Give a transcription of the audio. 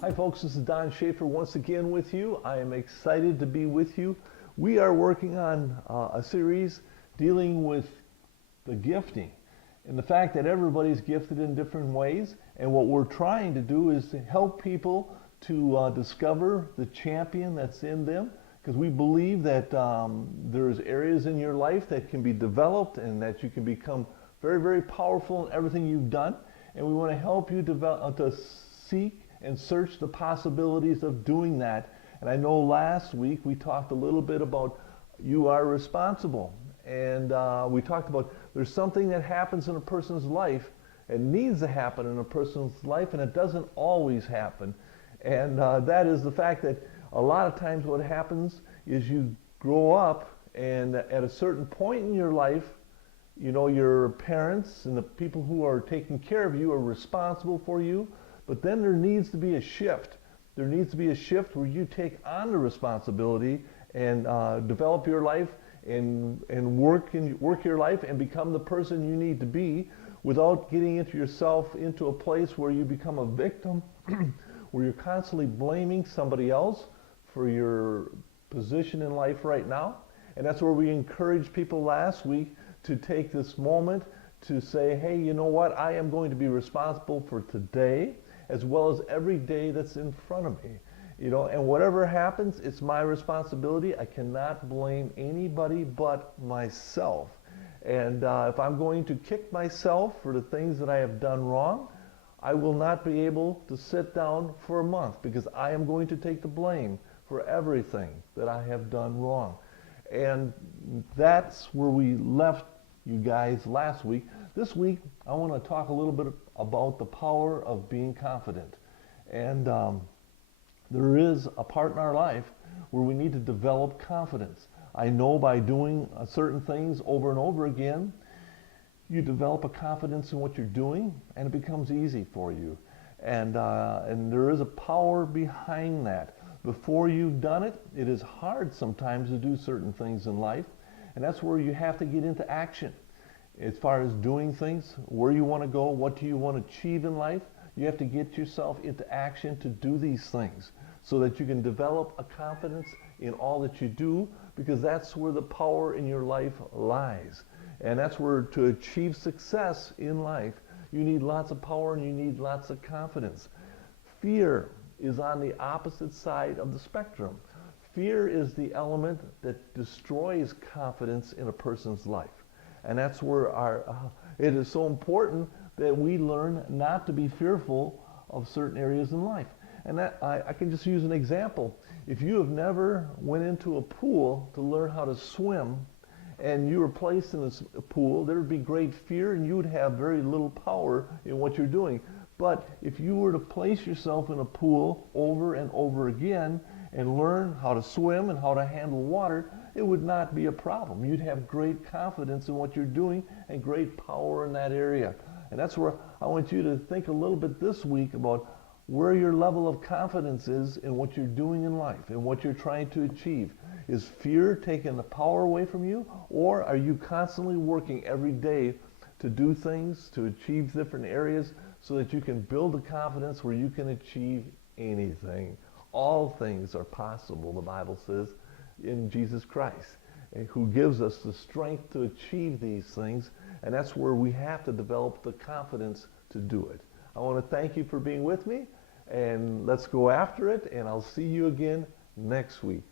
Hi folks, this is Don Schaefer once again with you. I am excited to be with you. We are working on a series dealing with the gifting and the fact that everybody's gifted in different ways, and what we're trying to do is to help people to discover the champion that's in them, because we believe that there's areas in your life that can be developed and that you can become very, very powerful in everything you've done, and we want to help you develop to seek and search the possibilities of doing that. And I know last week we talked a little bit about you are responsible, and we talked about there's something that happens in a person's life. It needs to happen in a person's life, and it doesn't always happen. And that is the fact that a lot of times what happens is you grow up, and at a certain point in your life, you know, your parents and the people who are taking care of you are responsible for you. But then there needs to be a shift. There needs to be a shift where you take on the responsibility and develop your life and work your life and become the person you need to be, without getting into yourself into a place where you become a victim, where you're constantly blaming somebody else for your position in life right now. And that's where we encouraged people last week to take this moment to say, hey, you know what? I am going to be responsible for today, as well as every day that's in front of me. You know, and whatever happens, it's my responsibility. I cannot blame anybody but myself. And if I'm going to kick myself for the things that I have done wrong, I will not be able to sit down for a month, because I am going to take the blame for everything that I have done wrong. And that's where we left you guys last week. This week, I want to talk a little bit about the power of being confident. And there is a part in our life where we need to develop confidence. I know by doing certain things over and over again, you develop a confidence in what you're doing, and it becomes easy for you. And there is a power behind that. Before you've done it, it is hard sometimes to do certain things in life, and that's where you have to get into action. As far as doing things, where you want to go, what do you want to achieve in life, you have to get yourself into action to do these things so that you can develop a confidence in all that you do, because that's where the power in your life lies. And that's where, to achieve success in life, you need lots of power and you need lots of confidence. Fear is on the opposite side of the spectrum. Fear is the element that destroys confidence in a person's life. And that's where it is so important that we learn not to be fearful of certain areas in life. And that I can just use an example. If you have never went into a pool to learn how to swim, and you were placed in a pool, there would be great fear and you would have very little power in what you're doing. But if you were to place yourself in a pool over and over again and learn how to swim and how to handle water, it would not be a problem. You'd have great confidence in what you're doing and great power in that area. And that's where I want you to think a little bit this week about where your level of confidence is in what you're doing in life and what you're trying to achieve. Is fear taking the power away from you, or are you constantly working every day to do things, to achieve different areas, so that you can build a confidence where you can achieve anything? All things are possible, the Bible says, in Jesus Christ, who gives us the strength to achieve these things. And that's where we have to develop the confidence to do it. I want to thank you for being with me, and let's go after it, and I'll see you again next week.